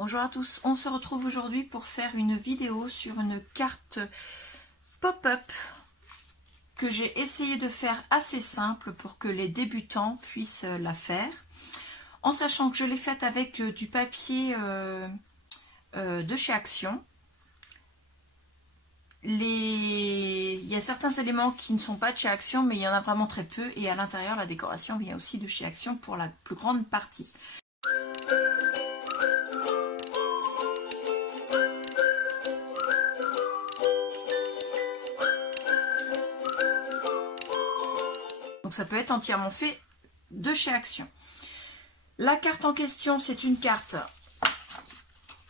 Bonjour à tous, on se retrouve aujourd'hui pour faire une vidéo sur une carte pop-up que j'ai essayé de faire assez simple pour que les débutants puissent la faire, en sachant que je l'ai faite avec du papier de chez Action. Il y a certains éléments qui ne sont pas de chez Action, mais il y en a vraiment très peu, et à l'intérieur la décoration vient aussi de chez Action pour la plus grande partie. Donc ça peut être entièrement fait de chez Action. La carte en question, c'est une carte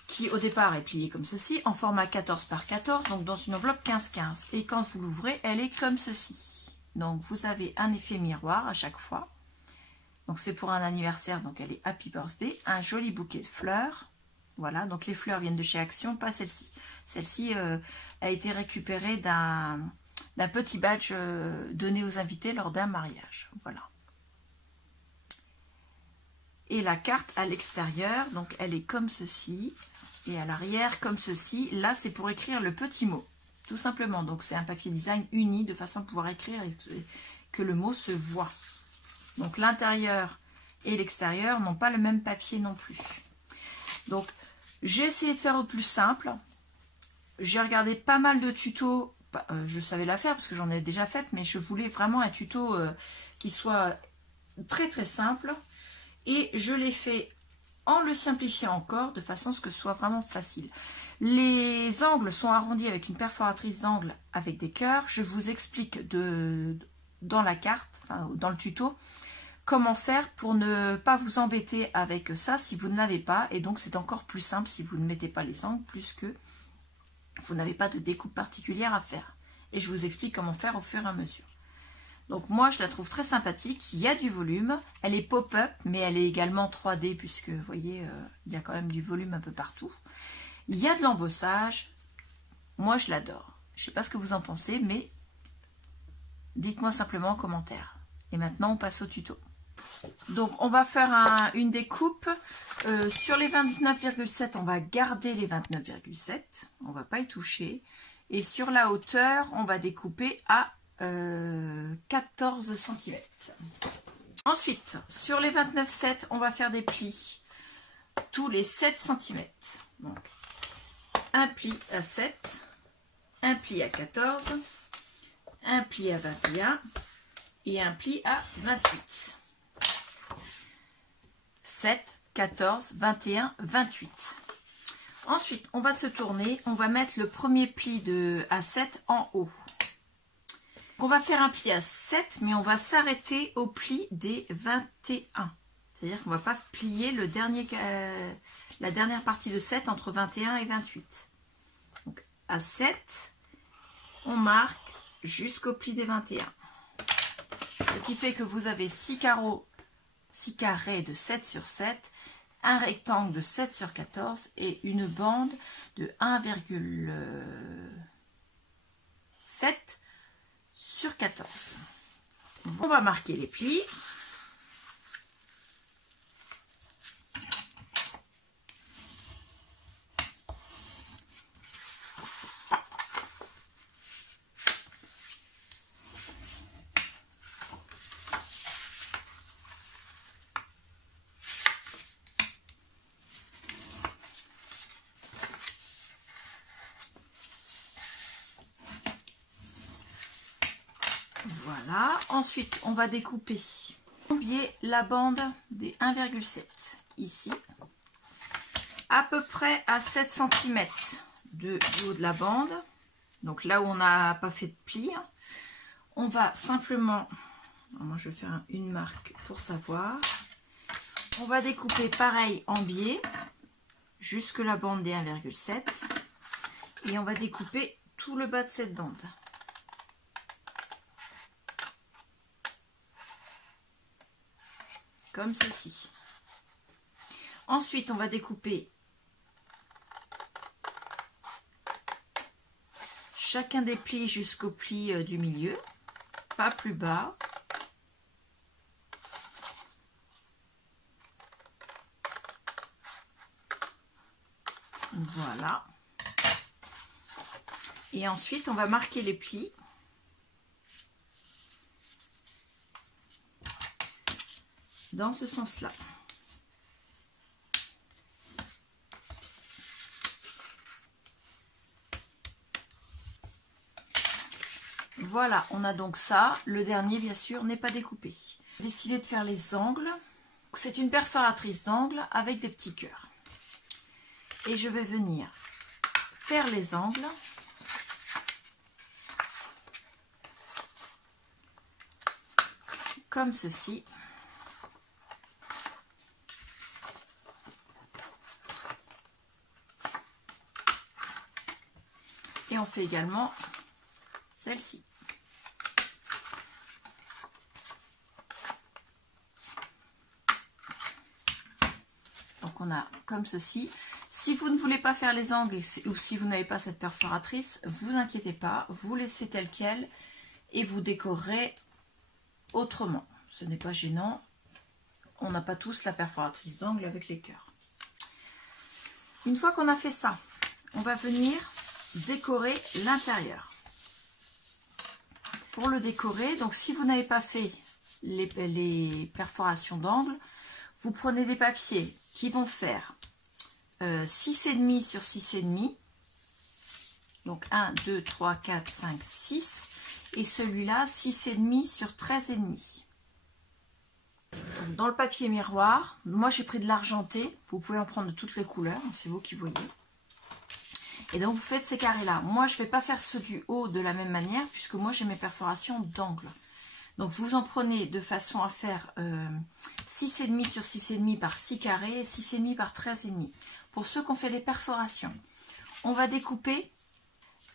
qui au départ est pliée comme ceci, en format 14 par 14, donc dans une enveloppe 15-15. Et quand vous l'ouvrez, elle est comme ceci. Donc vous avez un effet miroir à chaque fois. Donc c'est pour un anniversaire, donc elle est Happy Birthday. Un joli bouquet de fleurs. Voilà, donc les fleurs viennent de chez Action, pas celle-ci. Celle-ci a été récupérée d'un petit badge donné aux invités lors d'un mariage. Voilà. Et la carte à l'extérieur, donc elle est comme ceci. Et à l'arrière, comme ceci. Là, c'est pour écrire le petit mot. Tout simplement. Donc c'est un papier design uni de façon à pouvoir écrire et que le mot se voit. Donc l'intérieur et l'extérieur n'ont pas le même papier non plus. Donc j'ai essayé de faire au plus simple. J'ai regardé pas mal de tutos. Je savais la faire parce que j'en ai déjà faite, mais je voulais vraiment un tuto qui soit très très simple. Et je l'ai fait en le simplifiant encore, de façon à ce que ce soit vraiment facile. Les angles sont arrondis avec une perforatrice d'angle avec des cœurs. Je vous explique dans la carte, enfin, dans le tuto, comment faire pour ne pas vous embêter avec ça si vous ne l'avez pas. Et donc c'est encore plus simple si vous ne mettez pas les angles, plus que vous n'avez pas de découpe particulière à faire. Et je vous explique comment faire au fur et à mesure. Donc moi je la trouve très sympathique, il y a du volume, elle est pop-up mais elle est également 3D puisque vous voyez il y a quand même du volume un peu partout. Il y a de l'embossage, moi je l'adore. Je ne sais pas ce que vous en pensez mais dites-moi simplement en commentaire. Et maintenant on passe au tuto. Donc on va faire une découpe. Sur les 29,7 on va garder les 29,7, on ne va pas y toucher. Et sur la hauteur on va découper à 14 cm. Ensuite, sur les 29,7, on va faire des plis tous les 7 cm. Donc, un pli à 7, un pli à 14, un pli à 21 et un pli à 28. 7, 14, 21, 28. Ensuite, on va se tourner, on va mettre le premier pli à 7 en haut. On va faire un pli à 7, mais on va s'arrêter au pli des 21. C'est-à-dire qu'on ne va pas plier la dernière partie de 7 entre 21 et 28. Donc à 7, on marque jusqu'au pli des 21. Ce qui fait que vous avez 6 carrés de 7 sur 7, un rectangle de 7 sur 14 et une bande de 1,7 sur 14. On va marquer les plis. Voilà, ensuite on va découper la bande des 1,7 ici, à peu près à 7 cm du haut de la bande, donc là où on n'a pas fait de pli. On va simplement, moi je vais faire une marque pour savoir, on va découper pareil en biais jusque la bande des 1,7 et on va découper tout le bas de cette bande. Comme ceci. Ensuite, on va découper chacun des plis jusqu'au pli du milieu, pas plus bas. Voilà. Et ensuite, on va marquer les plis. Dans ce sens-là. Voilà, on a donc ça. Le dernier, bien sûr, n'est pas découpé. J'ai décidé de faire les angles. C'est une perforatrice d'angles avec des petits cœurs. Et je vais venir faire les angles. Comme ceci. Et on fait également celle-ci. Donc on a comme ceci. Si vous ne voulez pas faire les angles ou si vous n'avez pas cette perforatrice, vous inquiétez pas, vous laissez tel quel et vous décorerez autrement. Ce n'est pas gênant. On n'a pas tous la perforatrice d'angle avec les cœurs. Une fois qu'on a fait ça, on va venir décorer l'intérieur. Pour le décorer, donc si vous n'avez pas fait les perforations d'angle, vous prenez des papiers qui vont faire 6,5 sur 6,5. Donc 1, 2, 3, 4, 5, 6. Et celui-là, 6,5 sur 13,5. Dans le papier miroir, moi j'ai pris de l'argenté. Vous pouvez en prendre de toutes les couleurs, c'est vous qui voyez. Et donc vous faites ces carrés là. Moi je ne vais pas faire ceux du haut de la même manière puisque moi j'ai mes perforations d'angle. Donc vous en prenez de façon à faire 6,5 sur 6,5 par 6 carrés et 6,5 par 13,5. Pour ceux qui ont fait les perforations, on va découper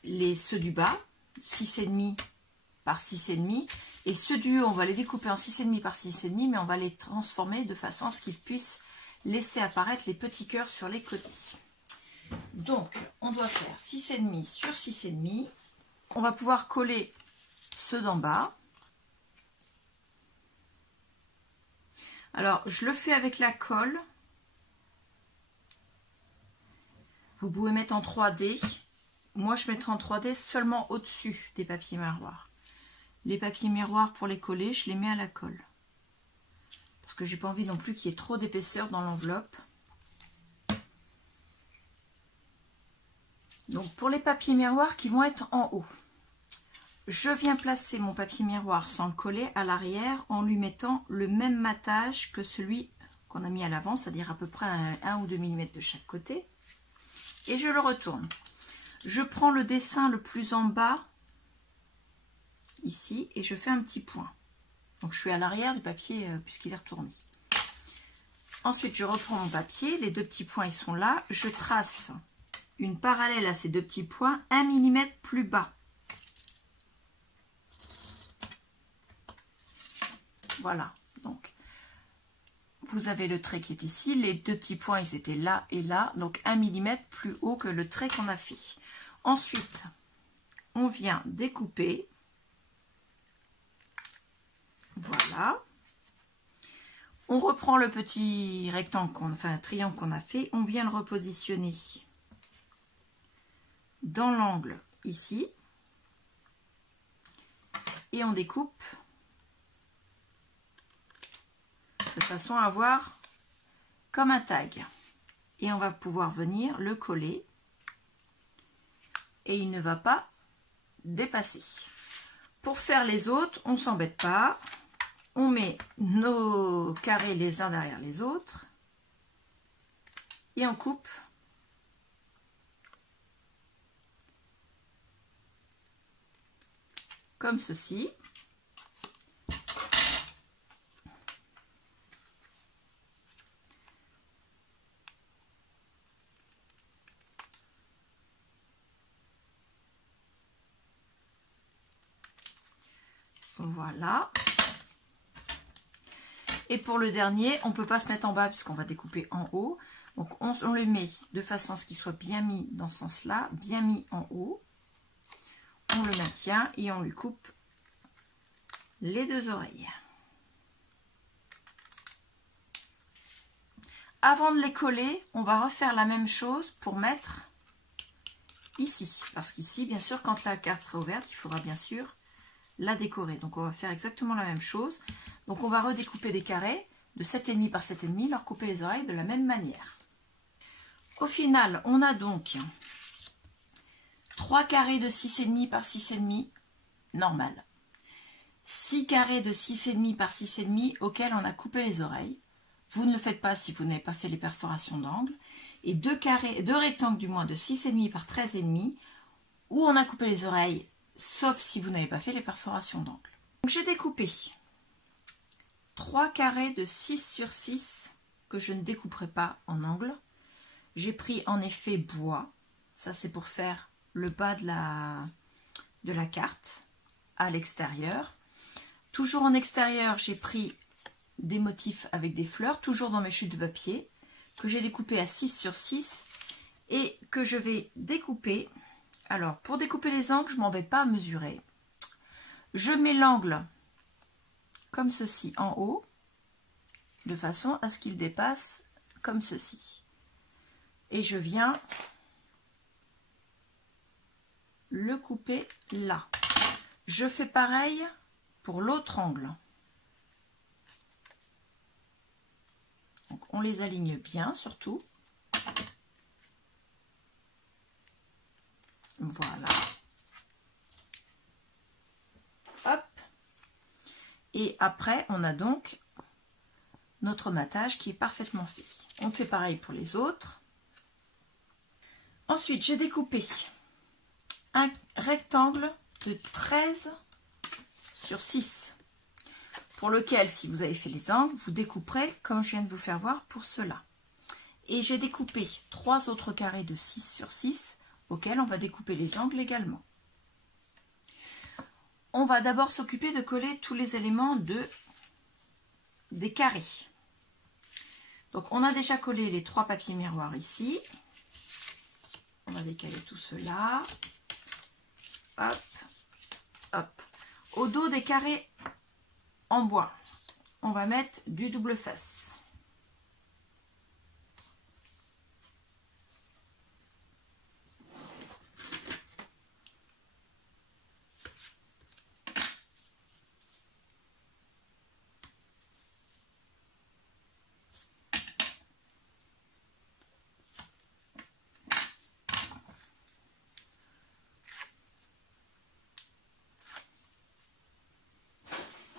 ceux du bas, 6,5 par 6,5. Et ceux du haut, on va les découper en 6,5 par 6,5, mais on va les transformer de façon à ce qu'ils puissent laisser apparaître les petits cœurs sur les côtés. Donc, on doit faire 6,5 sur 6,5. On va pouvoir coller ceux d'en bas. Alors, je le fais avec la colle. Vous pouvez mettre en 3D. Moi, je mettrai en 3D seulement au-dessus des papiers miroirs. Les papiers miroirs, pour les coller, je les mets à la colle. Parce que j'ai pas envie non plus qu'il y ait trop d'épaisseur dans l'enveloppe. Donc pour les papiers miroirs qui vont être en haut, je viens placer mon papier miroir sans le coller à l'arrière en lui mettant le même matage que celui qu'on a mis à l'avant, c'est-à-dire à peu près 1 ou 2 mm de chaque côté. Et je le retourne. Je prends le dessin le plus en bas, ici, et je fais un petit point. Donc je suis à l'arrière du papier puisqu'il est retourné. Ensuite, je reprends mon papier, les deux petits points ils sont là, je trace une parallèle à ces deux petits points, 1 mm plus bas. Voilà, donc vous avez le trait qui est ici, les deux petits points ils étaient là et là, donc 1 mm plus haut que le trait qu'on a fait. Ensuite, on vient découper, voilà. On reprend le petit rectangle, enfin triangle qu'on a fait, on vient le repositionner dans l'angle ici et on découpe de façon à avoir comme un tag et on va pouvoir venir le coller et il ne va pas dépasser. Pour faire les autres, on s'embête pas, on met nos carrés les uns derrière les autres et on coupe comme ceci. Voilà. Et pour le dernier, on ne peut pas se mettre en bas puisqu'on va découper en haut. Donc on le met de façon à ce qu'il soit bien mis dans ce sens-là, bien mis en haut. On le maintient et on lui coupe les deux oreilles. avant de les coller, on va refaire la même chose pour mettre ici. Parce qu'ici, bien sûr, quand la carte sera ouverte, il faudra bien sûr la décorer. Donc, on va faire exactement la même chose. Donc, on va redécouper des carrés de 7,5 par 7,5, leur couper les oreilles de la même manière. Au final, on a donc 3 carrés de 6,5 par 6,5, normal. 6 carrés de 6,5 par 6,5 auxquels on a coupé les oreilles. Vous ne le faites pas si vous n'avez pas fait les perforations d'angle. Et 2 rectangles du moins de 6,5 par 13,5 où on a coupé les oreilles, sauf si vous n'avez pas fait les perforations d'angle. Donc j'ai découpé 3 carrés de 6 sur 6 que je ne découperai pas en angle. J'ai pris en effet bois. Ça c'est pour faire le bas de la carte à l'extérieur. Toujours en extérieur, j'ai pris des motifs avec des fleurs, toujours dans mes chutes de papier, que j'ai découpé à 6 sur 6 et que je vais découper. Alors, pour découper les angles, je ne m'en vais pas mesurer. Je mets l'angle comme ceci en haut, de façon à ce qu'il dépasse comme ceci. Et je viens le couper là. Je fais pareil pour l'autre angle. Donc on les aligne bien surtout. Voilà. Hop. Et après on a donc notre matage qui est parfaitement fait. On fait pareil pour les autres. Ensuite j'ai découpé un rectangle de 13 sur 6 pour lequel, si vous avez fait les angles, vous découperez comme je viens de vous faire voir pour cela. Et j'ai découpé 3 autres carrés de 6 sur 6 auxquels on va découper les angles également. On va d'abord s'occuper de coller tous les éléments des carrés. Donc on a déjà collé les 3 papiers miroirs ici. On va décaler tout cela. Hop, hop. Au dos des carrés en bois, on va mettre du double face.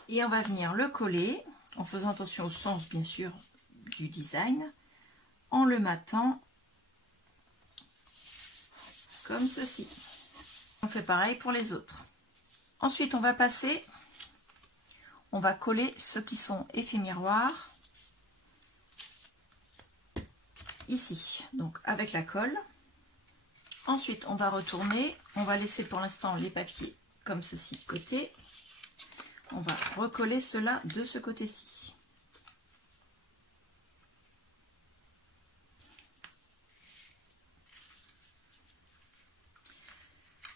Et on va venir le coller, en faisant attention au sens bien sûr du design, en le matant comme ceci. On fait pareil pour les autres. Ensuite on va passer, on va coller ceux qui sont effets miroirs ici, donc avec la colle. Ensuite on va retourner, on va laisser pour l'instant les papiers comme ceci de côté. On va recoller cela de ce côté-ci.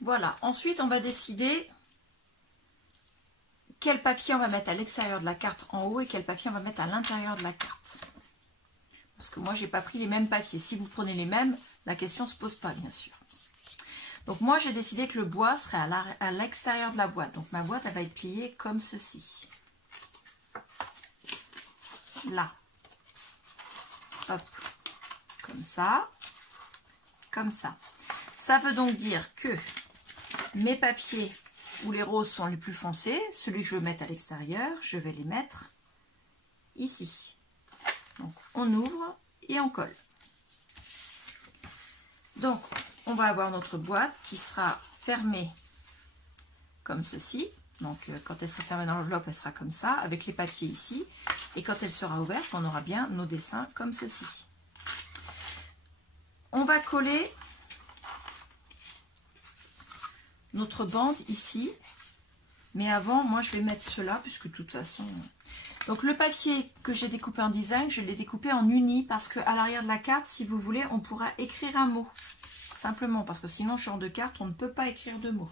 Voilà, ensuite on va décider quel papier on va mettre à l'extérieur de la carte en haut et quel papier on va mettre à l'intérieur de la carte. Parce que moi j'ai pas pris les mêmes papiers. Si vous prenez les mêmes, la question ne se pose pas bien sûr. Donc moi j'ai décidé que le bois serait à l'extérieur de la boîte. Donc ma boîte elle va être pliée comme ceci. Là. Hop. Comme ça. Comme ça. Ça veut donc dire que mes papiers où les roses sont les plus foncés, celui que je veux mettre à l'extérieur, je vais les mettre ici. Donc on ouvre et on colle. Donc on va avoir notre boîte qui sera fermée comme ceci. Donc quand elle sera fermée dans l'enveloppe, elle sera comme ça, avec les papiers ici. Et quand elle sera ouverte, on aura bien nos dessins comme ceci. On va coller notre bande ici. Mais avant, moi je vais mettre cela, puisque de toute façon... Donc le papier que j'ai découpé en design, je l'ai découpé en uni, parce qu'à l'arrière de la carte, si vous voulez, on pourra écrire un mot. Simplement, parce que sinon, sur de carte, on ne peut pas écrire de mots.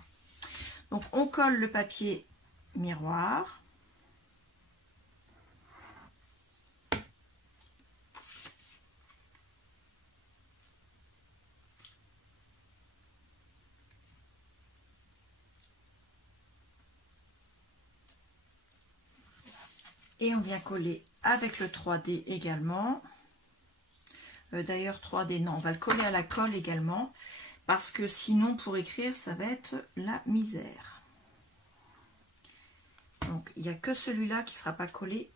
Donc on colle le papier miroir. Et on vient coller avec le 3D également. D'ailleurs 3D, non, on va le coller à la colle également. Parce que sinon, pour écrire, ça va être la misère. Donc, il n'y a que celui-là qui ne sera pas collé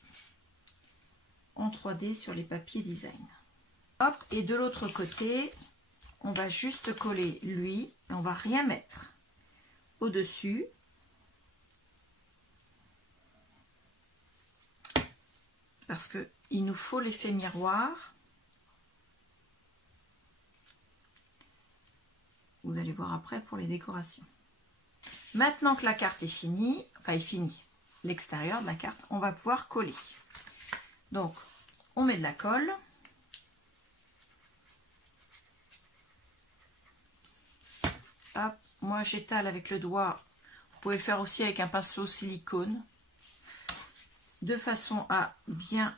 en 3D sur les papiers design. Hop, et de l'autre côté, on va juste coller lui. Et on va rien mettre au-dessus. Parce qu'il nous faut l'effet miroir. Vous allez voir après pour les décorations. Maintenant que la carte est finie, enfin est finie, l'extérieur de la carte, on va pouvoir coller. Donc, on met de la colle. Hop, moi j'étale avec le doigt. Vous pouvez le faire aussi avec un pinceau silicone. De façon à bien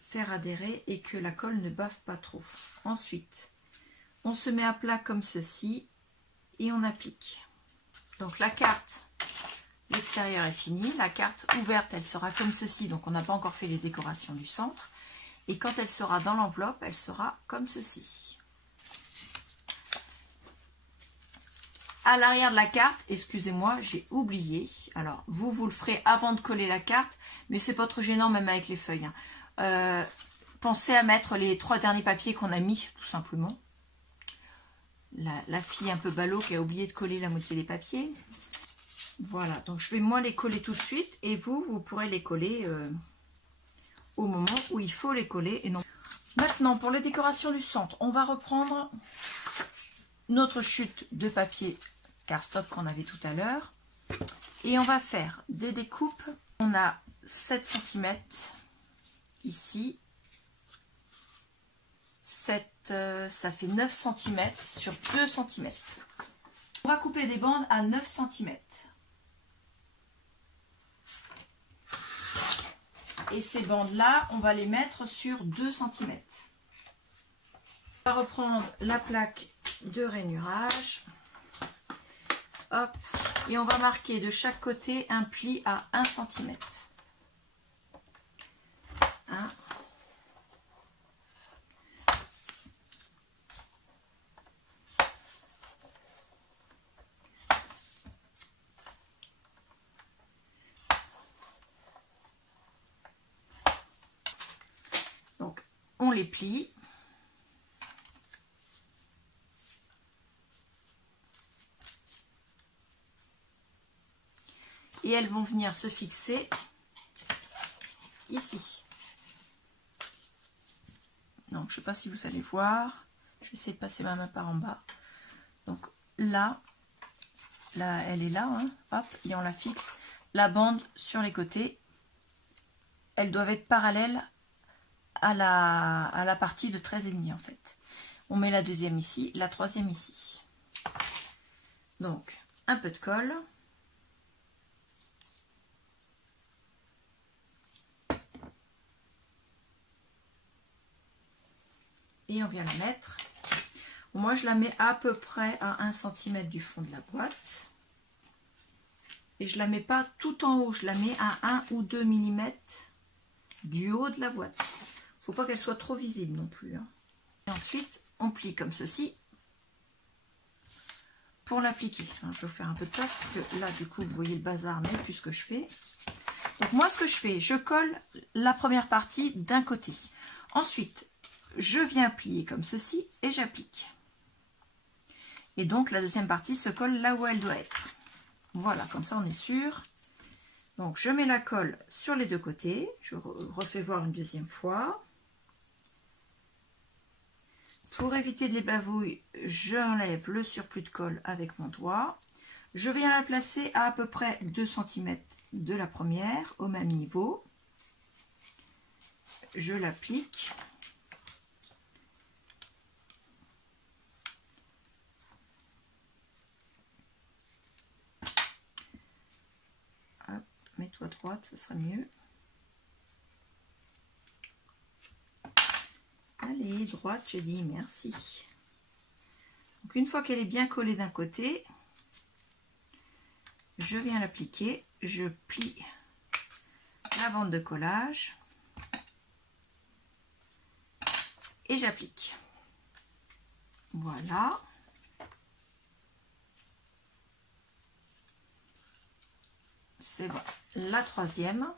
faire adhérer et que la colle ne bave pas trop. Ensuite, on se met à plat comme ceci et on applique. Donc la carte, l'extérieur est fini. La carte ouverte, elle sera comme ceci. Donc on n'a pas encore fait les décorations du centre. Et quand elle sera dans l'enveloppe, elle sera comme ceci. À l'arrière de la carte, excusez-moi, j'ai oublié. Alors, vous le ferez avant de coller la carte, mais c'est pas trop gênant même avec les feuilles. Pensez à mettre les 3 derniers papiers qu'on a mis, tout simplement. La fille un peu ballot qui a oublié de coller la moitié des papiers. Voilà, donc je vais moi les coller tout de suite et vous pourrez les coller au moment où il faut les coller. Et non. Maintenant, pour les décorations du centre, on va reprendre notre chute de papier cardstock qu'on avait tout à l'heure. Et on va faire des découpes. On a 7 cm ici. 7, ça fait 9 cm sur 2 cm. On va couper des bandes à 9 cm. Et ces bandes-là, on va les mettre sur 2 cm. On va reprendre la plaque de rainurage. Hop, et on va marquer de chaque côté un pli à 1 cm. 1. Donc, on les plie. Et elles vont venir se fixer ici. Donc, je ne sais pas si vous allez voir. Je vais essayer de passer ma main par en bas. Donc, là elle est là. Hein, hop, et on la fixe. La bande sur les côtés, elles doivent être parallèles à la partie de 13,5 en fait. On met la deuxième ici, la troisième ici. Donc, un peu de colle. Et on vient la mettre. Moi, je la mets à peu près à 1 cm du fond de la boîte. Et je la mets pas tout en haut. Je la mets à 1 ou 2 mm du haut de la boîte. Faut pas qu'elle soit trop visible non plus. Hein. Et ensuite, on plie comme ceci pour l'appliquer. Hein, je vais vous faire un peu de place parce que là, du coup, vous voyez le bazar, mais plus ce que je fais. Donc, moi, ce que je fais, je colle la première partie d'un côté. Ensuite, je viens plier comme ceci et j'applique. Et donc la deuxième partie se colle là où elle doit être. Voilà, comme ça on est sûr. Donc je mets la colle sur les deux côtés. Je refais voir une deuxième fois. Pour éviter de les bavouilles, j'enlève le surplus de colle avec mon doigt. Je viens la placer à peu près 2 cm de la première, au même niveau. Je l'applique. Mets-toi droite, ça sera mieux. Allez, droite, j'ai dit merci. Donc une fois qu'elle est bien collée d'un côté, je viens l'appliquer, je plie la bande de collage et j'applique. Voilà. C'est bon. La troisième.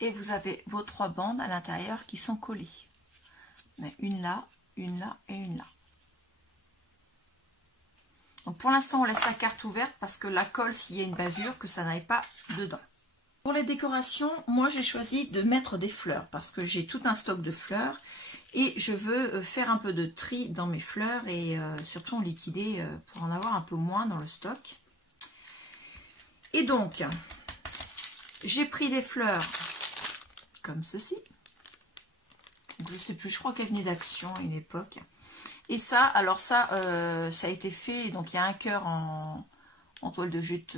Et vous avez vos 3 bandes à l'intérieur qui sont collées. Une là et une là. Donc pour l'instant, on laisse la carte ouverte parce que la colle, s'il y a une bavure, que ça n'aille pas dedans. Pour les décorations, moi j'ai choisi de mettre des fleurs parce que j'ai tout un stock de fleurs et je veux faire un peu de tri dans mes fleurs et surtout en liquider pour en avoir un peu moins dans le stock. Et donc, j'ai pris des fleurs comme ceci. Donc, je sais plus, je crois qu'elle venait d'Action à une époque. Et ça, alors ça, ça a été fait, donc il y a un cœur en toile de jute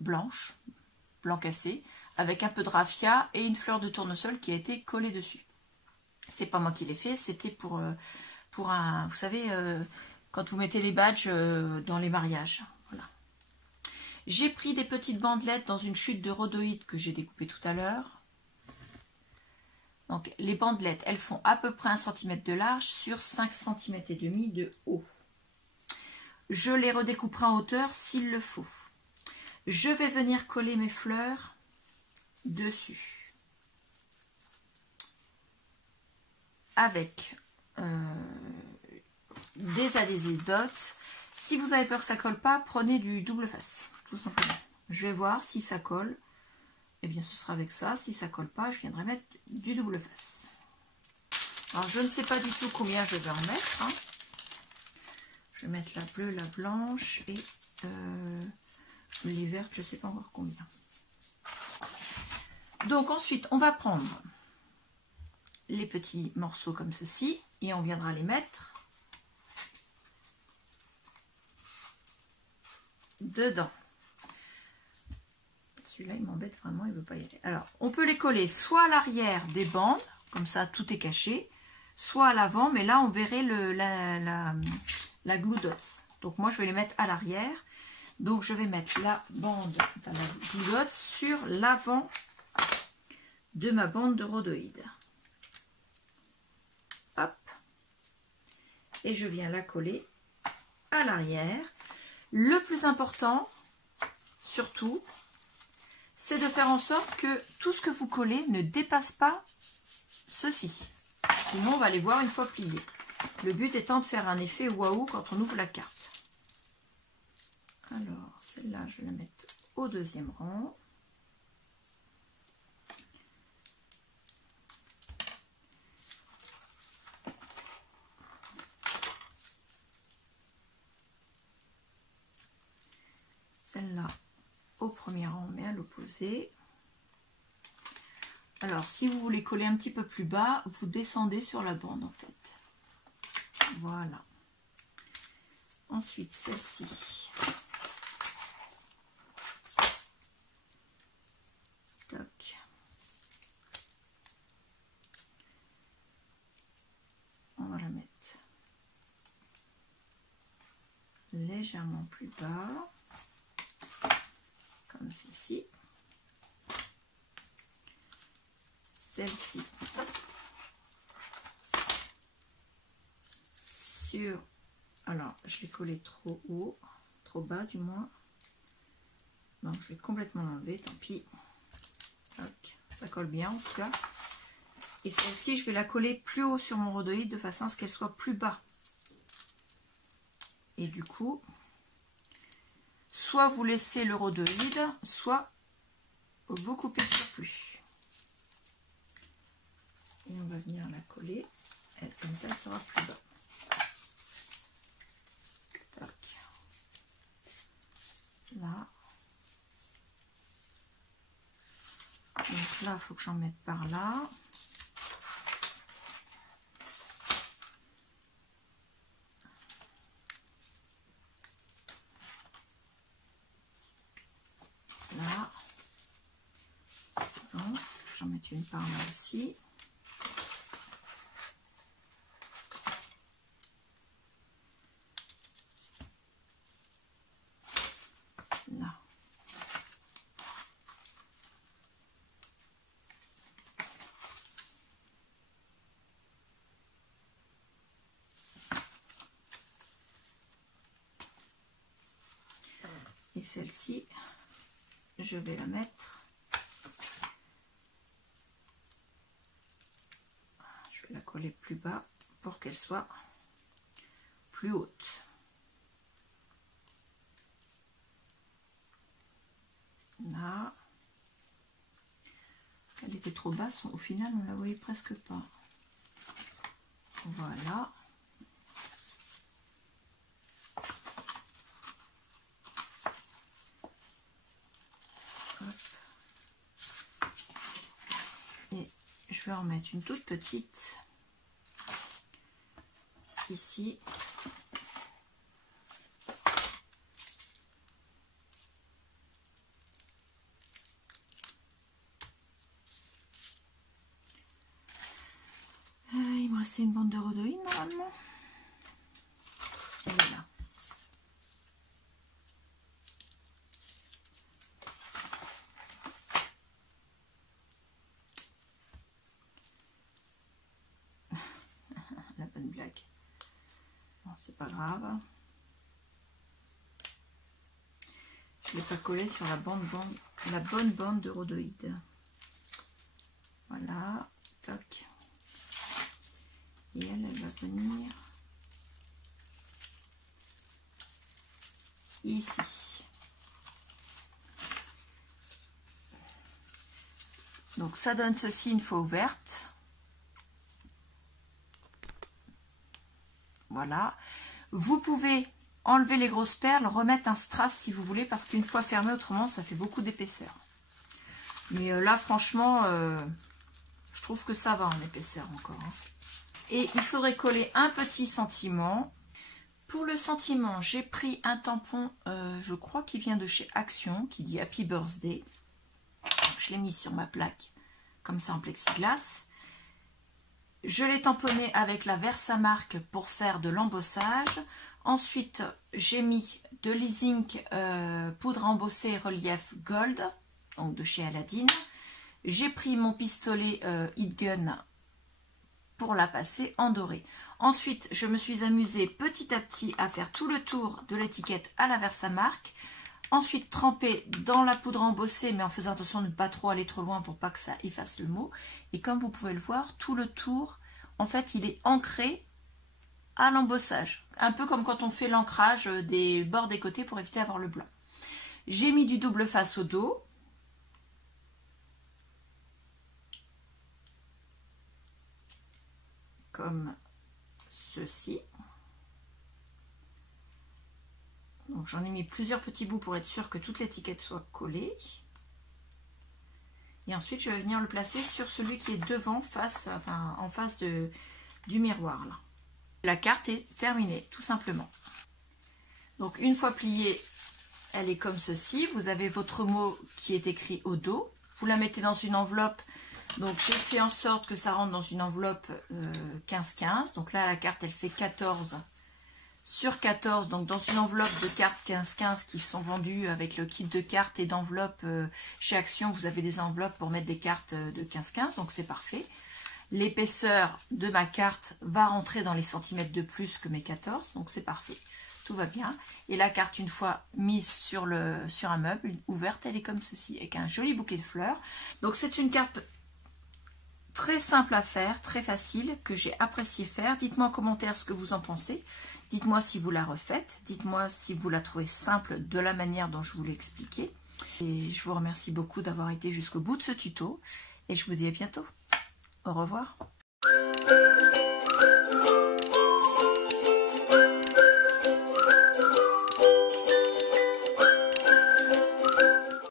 blanche, blanc cassé, avec un peu de raffia et une fleur de tournesol qui a été collée dessus. C'est pas moi qui l'ai fait, c'était pour un, vous savez, quand vous mettez les badges dans les mariages. Voilà. J'ai pris des petites bandelettes dans une chute de rhodoïde que j'ai découpée tout à l'heure. Donc les bandelettes, elles font à peu près 1 cm de large sur 5 cm et demi de haut. Je les redécouperai en hauteur s'il le faut. Je vais venir coller mes fleurs dessus. Avec des adhésifs dots. Si vous avez peur que ça colle pas, prenez du double face, tout simplement. Je vais voir si ça colle. Eh bien, ce sera avec ça. Si ça colle pas, je viendrai mettre du double face. Alors, je ne sais pas du tout combien je vais en mettre. Hein. Je vais mettre la bleue, la blanche et les vertes, je ne sais pas encore combien. Donc, ensuite, on va prendre les petits morceaux comme ceci et on viendra les mettre dedans. Celui-là, il m'embête vraiment, il ne veut pas y aller. Alors, on peut les coller soit à l'arrière des bandes, comme ça, tout est caché, soit à l'avant, mais là, on verrait la glue dots. Donc, moi, je vais les mettre à l'arrière. Donc, je vais mettre la bande, enfin, la glue dots sur l'avant de ma bande de rhodoïde. Hop. Et je viens la coller à l'arrière. Le plus important, surtout, c'est de faire en sorte que tout ce que vous collez ne dépasse pas ceci. Sinon, on va les voir une fois pliés. Le but étant de faire un effet waouh quand on ouvre la carte. Alors, celle-là, je vais la mettre au deuxième rang. Celle-là, au premier rang, mais à l'opposé. Alors, si vous voulez coller un petit peu plus bas, vous descendez sur la bande, en fait. Voilà. Ensuite, celle-ci. Toc. On va la mettre légèrement plus bas. Comme ceci. Celle-ci sur, alors je l'ai collé trop haut, trop bas du moins, donc je vais complètement l'enlever, tant pis. Tac. Ça colle bien en tout cas, et celle-ci je vais la coller plus haut sur mon rhodoïde de façon à ce qu'elle soit plus bas, et du coup soit vous laissez le rhodoïde, soit vous coupez le surplus. Et on va venir la coller, et comme ça elle sera plus bas. Tac. Là. Donc là, il faut que j'en mette par là. Là. Donc, j'en mette une par là aussi. Là. Et celle-ci, je vais la mettre. Je vais la coller plus bas pour qu'elle soit plus haute. Là. Elle était trop basse, au final on la voyait presque pas. Voilà. Hop. Et je vais en mettre une toute petite ici. Il me restait une bande de rhodoïne normalement. Elle est là. La bonne blague. Bon, c'est pas grave. Je ne l'ai pas collé sur la bonne bande de rhodoïde. Voilà. Toc. Et elle va venir ici. Donc ça donne ceci une fois ouverte. Voilà. Vous pouvez enlever les grosses perles, remettre un strass si vous voulez, parce qu'une fois fermé, autrement ça fait beaucoup d'épaisseur. Mais là franchement, je trouve que ça va en épaisseur encore. Hein. Et il faudrait coller un petit sentiment. Pour le sentiment, j'ai pris un tampon, je crois qu'il vient de chez Action, qui dit Happy Birthday. Donc, je l'ai mis sur ma plaque, comme ça en plexiglas. Je l'ai tamponné avec la Versamark pour faire de l'embossage. Ensuite, j'ai mis de l'E-Zinc poudre embossée relief gold, donc de chez Aladdin. J'ai pris mon pistolet Heat Gun pour la passer en doré. Ensuite, je me suis amusée petit à petit à faire tout le tour de l'étiquette à la Versamark. Ensuite, tremper dans la poudre embossée, mais en faisant attention de ne pas trop aller trop loin pour pas que ça efface le mot. Et comme vous pouvez le voir, tout le tour, en fait, il est ancré à l'embossage. Un peu comme quand on fait l'ancrage des bords des côtés pour éviter d'avoir le blanc. J'ai mis du double face au dos. Comme ceci. Donc j'en ai mis plusieurs petits bouts pour être sûr que toute l'étiquette soit collée. Et ensuite je vais venir le placer sur celui qui est devant, en face du miroir là. La carte est terminée, tout simplement. Donc une fois pliée, elle est comme ceci. Vous avez votre mot qui est écrit au dos. Vous la mettez dans une enveloppe. Donc j'ai fait en sorte que ça rentre dans une enveloppe 15-15. Donc là la carte elle fait 14 sur 14. Donc dans une enveloppe de cartes 15-15 qui sont vendues avec le kit de cartes et d'enveloppes chez Action. Vous avez des enveloppes pour mettre des cartes de 15-15. Donc c'est parfait. L'épaisseur de ma carte va rentrer dans les centimètres de plus que mes 14. Donc c'est parfait. Tout va bien. Et la carte, une fois mise sur un meuble, ouverte, elle est comme ceci, avec un joli bouquet de fleurs. Donc c'est une carte très simple à faire, très facile, que j'ai apprécié faire. Dites-moi en commentaire ce que vous en pensez. Dites-moi si vous la refaites. Dites-moi si vous la trouvez simple de la manière dont je vous l'ai expliqué. Et je vous remercie beaucoup d'avoir été jusqu'au bout de ce tuto. Et je vous dis à bientôt. Au revoir.